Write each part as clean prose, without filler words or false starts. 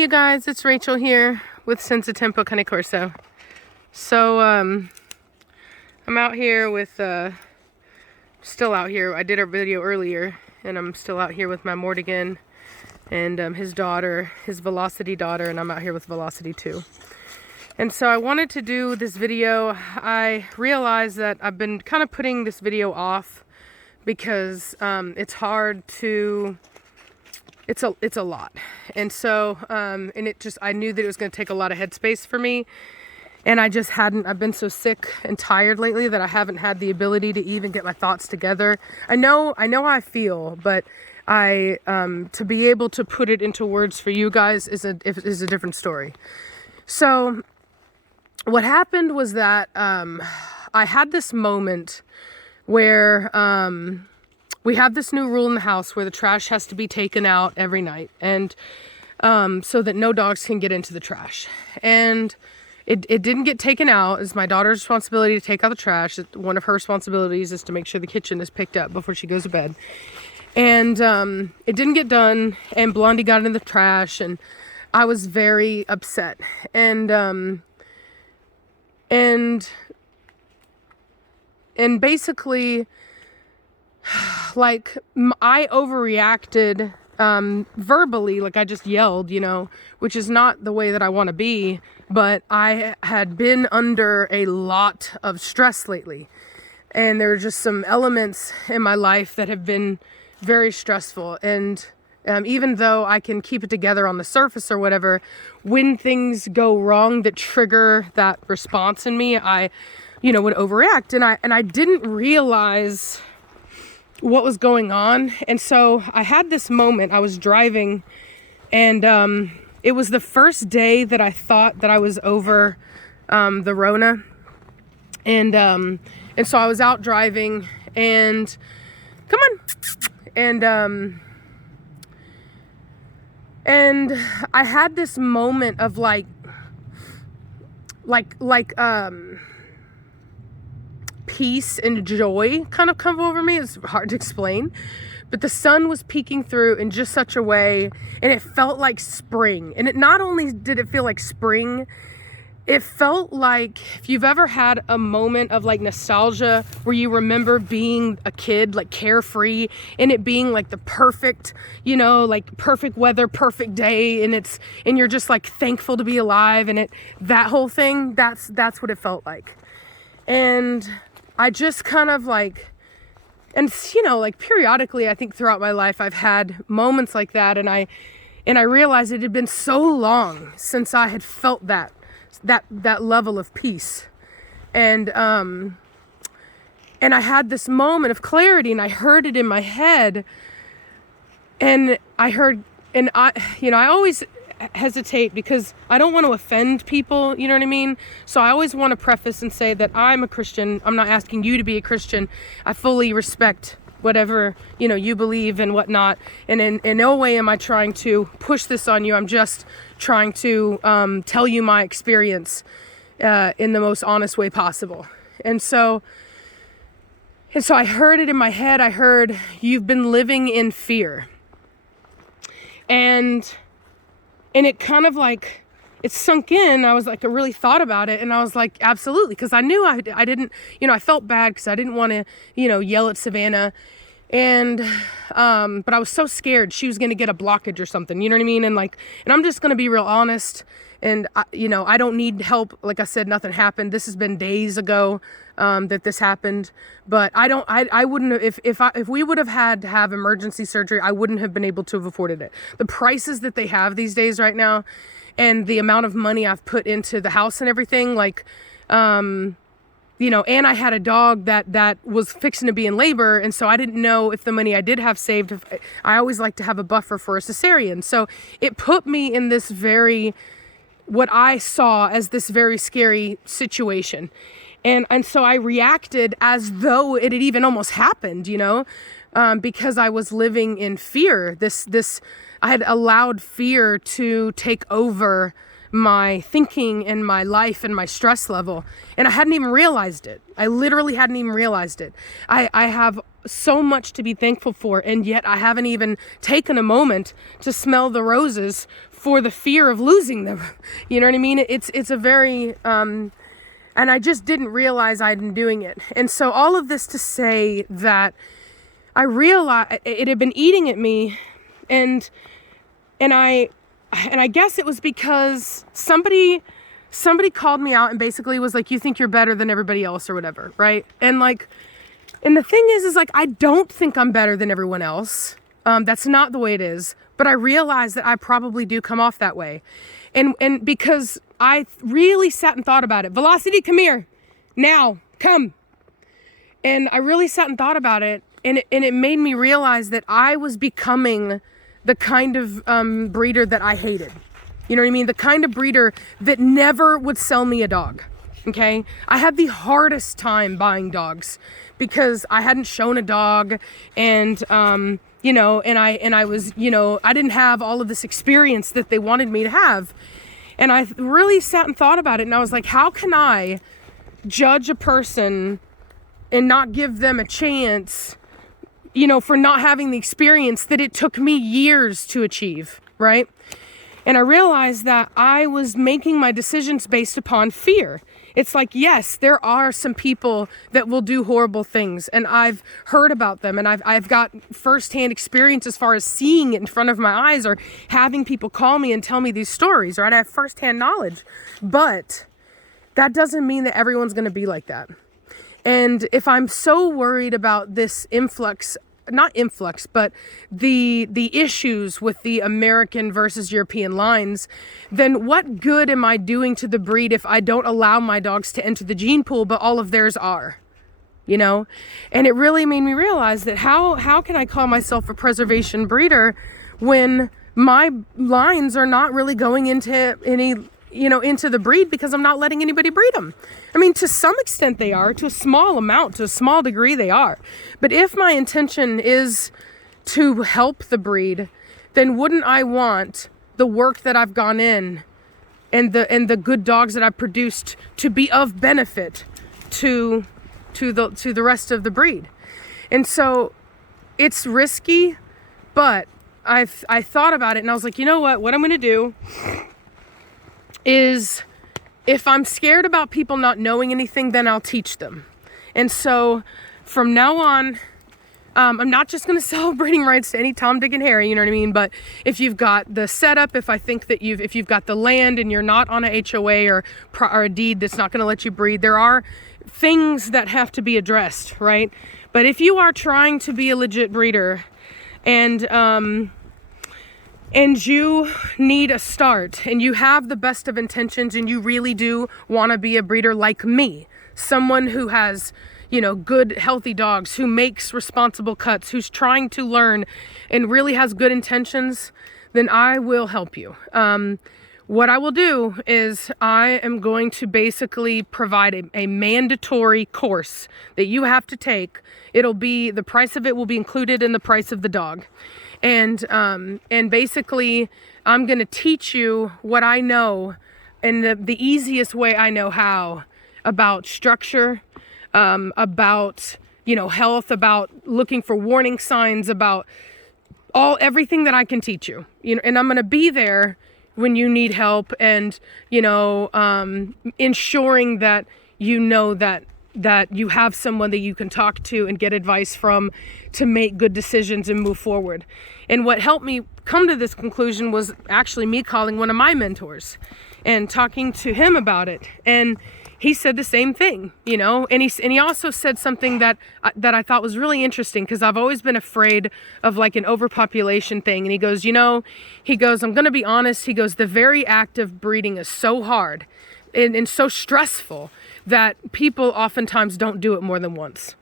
Hey you guys, it's Rachel here with Senza Tempo Cane Corso. So I'm out here with still out here. I did our video earlier and I'm still out here with my Mortigan and his daughter, his Velocity daughter, and I'm out here with Velocity too. And so I wanted to do this video. I realized that I've been kind of putting this video off because it's hard to it's a lot. And so, and I knew that it was going to take a lot of headspace for me. And I've been so sick and tired lately that I haven't had the ability to even get my thoughts together. I know how I feel, but to be able to put it into words for you guys is a different story. So what happened was that, I had this moment where, we have this new rule in the house where the trash has to be taken out every night, and so that no dogs can get into the trash. And it didn't get taken out. It's my daughter's responsibility to take out the trash. One of her responsibilities is to make sure the kitchen is picked up before she goes to bed. And it didn't get done, and Blondie got into the trash, and I was very upset. And basically, like, I overreacted verbally, like I just yelled, which is not the way that I want to be, but I had been under a lot of stress lately, and there are just some elements in my life that have been very stressful, and even though I can keep it together on the surface or whatever, when things go wrong that trigger that response in me, I would overreact, and I didn't realize what was going on. And so I had this moment. I was driving, and it was the first day that I thought that I was over the Rona, and so I was out driving, and and I had this moment of like peace and joy kind of come over me. It's hard to explain, but the sun was peeking through in just such a way, and it felt like spring. And it not only did it feel like spring, it felt like, if you've ever had a moment of like nostalgia where you remember being a kid, like carefree, and it being like the perfect, like perfect weather, perfect day, and you're just like thankful to be alive, and that whole thing, that's what it felt like. And I just kind of like, and like periodically, I think throughout my life, I've had moments like that, and I realized it had been so long since I had felt that level of peace, and I had this moment of clarity, and I heard it in my head, and I always hesitate because I don't want to offend people, you know what I mean? So I always want to preface and say that I'm a Christian. I'm not asking you to be a Christian. I fully respect whatever, you believe and whatnot. And in no way am I trying to push this on you. I'm just trying to tell you my experience in the most honest way possible. And so I heard it in my head. I heard, "You've been living in fear." And it kind of like, it sunk in. I was like, I really thought about it, and I was like, absolutely, because I knew I didn't, I felt bad because I didn't want to, yell at Savannah, and but I was so scared she was going to get a blockage or something, you know what I mean? And I'm just going to be real honest, and I don't need help. Like I said, nothing happened. This has been days ago that this happened, but I wouldn't have, if we would have had to have emergency surgery, I wouldn't have been able to have afforded it. The prices that they have these days right now, and the amount of money I've put into the house and everything, and I had a dog that was fixing to be in labor, and so I didn't know if the money I did have saved, I always like to have a buffer for a cesarean. So it put me in this what I saw as this very scary situation. And so I reacted as though it had even almost happened, because I was living in fear. I had allowed fear to take over my thinking and my life and my stress level. And I hadn't even realized it. I literally hadn't even realized it. I have so much to be thankful for, and yet I haven't even taken a moment to smell the roses for the fear of losing them. You know what I mean? It's a very, and I just didn't realize I'd been doing it. And so all of this to say that I realized it had been eating at me, and I guess it was because somebody called me out and basically was like, you think you're better than everybody else or whatever, right? And the thing is like, I don't think I'm better than everyone else. That's not the way it is. But I realize that I probably do come off that way. And because I really sat and thought about it. Velocity, come here. Now, come. And I really sat and thought about it. And it made me realize that I was becoming the kind of breeder that I hated. You know what I mean? The kind of breeder that never would sell me a dog. Okay? I had the hardest time buying dogs because I hadn't shown a dog, and you know, and I was, you know, I didn't have all of this experience that they wanted me to have. And I really sat and thought about it, and I was like, how can I judge a person and not give them a chance, you know, for not having the experience that it took me years to achieve, right? And I realized that I was making my decisions based upon fear. It's like, yes, there are some people that will do horrible things, and I've heard about them, and I've got firsthand experience as far as seeing it in front of my eyes or having people call me and tell me these stories, right? I have firsthand knowledge, but that doesn't mean that everyone's going to be like that. And if I'm so worried about this but the issues with the American versus European lines, then what good am I doing to the breed if I don't allow my dogs to enter the gene pool, but all of theirs are, you know? And it really made me realize that how can I call myself a preservation breeder when my lines are not really going into any, you know, into the breed because I'm not letting anybody breed them. I mean, to some extent they are, to a small amount, to a small degree they are. But if my intention is to help the breed, then wouldn't I want the work that I've gone in and the good dogs that I've produced to be of benefit to the rest of the breed? And so it's risky, but I thought about it and I was like, you know what I'm going to do is, if I'm scared about people not knowing anything, then I'll teach them. And so from now on, I'm not just going to sell breeding rights to any Tom, Dick, and Harry, you know what I mean? But if you've got the setup, if I think that if you've got the land and you're not on a HOA or a deed that's not going to let you breed, there are things that have to be addressed, right? But if you are trying to be a legit breeder and you need a start and you have the best of intentions and you really do want to be a breeder like me, someone who has, you know, good, healthy dogs, who makes responsible cuts, who's trying to learn and really has good intentions, then I will help you. What I will do is I am going to basically provide a mandatory course that you have to take. The price of it will be included in the price of the dog. And basically I'm going to teach you what I know and the easiest way I know how about structure, about, you know, health, about looking for warning signs, about everything that I can teach you, you know, and I'm going to be there when you need help and, you know, ensuring that, you know, that you have someone that you can talk to and get advice from to make good decisions and move forward. And what helped me come to this conclusion was actually me calling one of my mentors and talking to him about it. And he said the same thing, you know, and he also said something that I thought was really interesting, because I've always been afraid of like an overpopulation thing. And he goes, you know, I'm going to be honest. He goes, the very act of breeding is so hard and so stressful that people oftentimes don't do it more than once.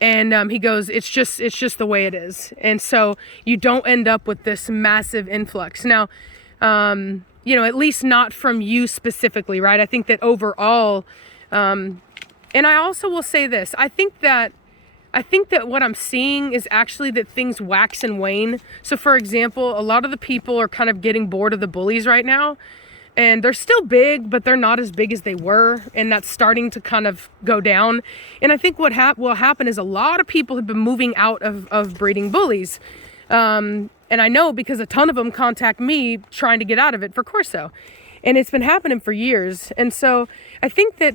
And he goes, it's just the way it is. And so you don't end up with this massive influx. Now, you know, at least not from you specifically, right? I think that overall, and I also will say this, I think that what I'm seeing is actually that things wax and wane. So for example, a lot of the people are kind of getting bored of the bullies right now. And they're still big, but they're not as big as they were. And that's starting to kind of go down. And I think what will happen is a lot of people have been moving out of breeding bullies. And And I know because a ton of them contact me trying to get out of it for Corso. And it's been happening for years. And so I think that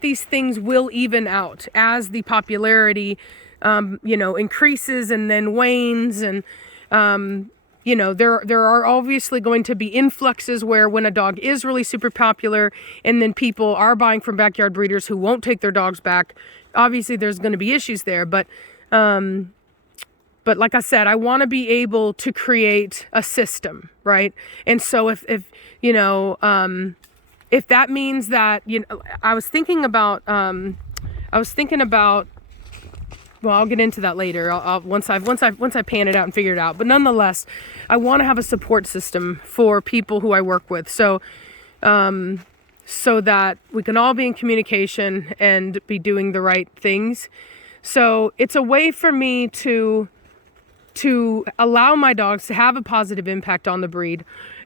these things will even out as the popularity, increases and then wanes. And, there are obviously going to be influxes where when a dog is really super popular and then people are buying from backyard breeders who won't take their dogs back, obviously there's going to be issues there. But like I said, I want to be able to create a system, right? And so if that means that, I was thinking about, well, I'll get into that later. I'll once I pan it out and figure it out. But nonetheless, I want to have a support system for people who I work with. So that we can all be in communication and be doing the right things. So it's a way for me to allow my dogs to have a positive impact on the breed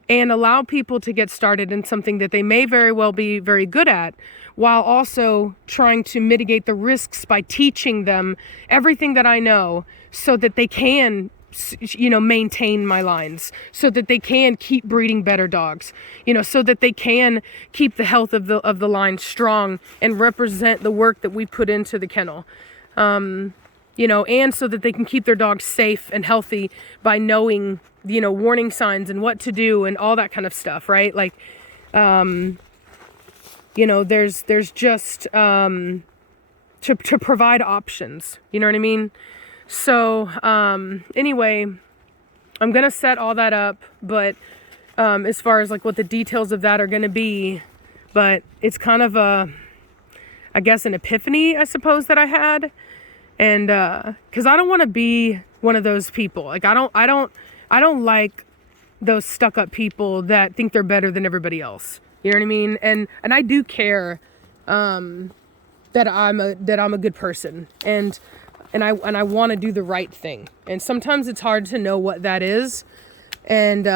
and allow people to get started in something that they may very well be very good at, while also trying to mitigate the risks by teaching them everything that I know so that they can, maintain my lines, so that they can keep breeding better dogs, so that they can keep the health of the line strong and represent the work that we put into the kennel. And so that they can keep their dogs safe and healthy by knowing, warning signs and what to do and all that kind of stuff, right? Like, there's just, to provide options, you know what I mean? So, anyway, I'm going to set all that up, but, as far as like what the details of that are going to be, but it's kind of an epiphany, I suppose, that I had. And, cause I don't want to be one of those people. Like, I don't like those stuck up people that think they're better than everybody else. You know what I mean? And I do care, that I'm a good person and I want to do the right thing. And sometimes it's hard to know what that is and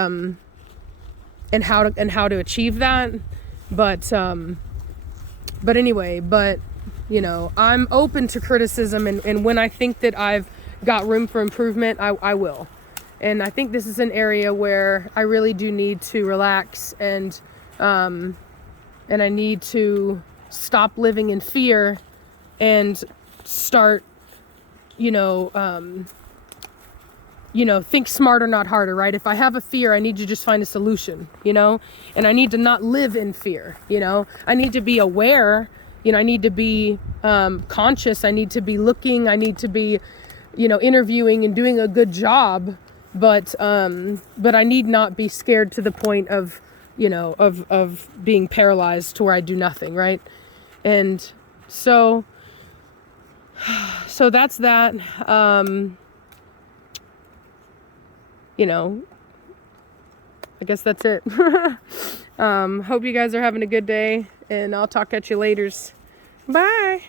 how to achieve that. But anyway, I'm open to criticism, and when I think that I've got room for improvement, I will. And I think this is an area where I really do need to relax and I need to stop living in fear and start, think smarter, not harder, right? If I have a fear, I need to just find a solution, and I need to not live in fear, I need to be aware. I need to be conscious. I need to be looking. I need to be, interviewing and doing a good job. But I need not be scared to the point of, of being paralyzed to where I do nothing, right? And so that's that. I guess that's it. Hope you guys are having a good day, and I'll talk at you later. Bye.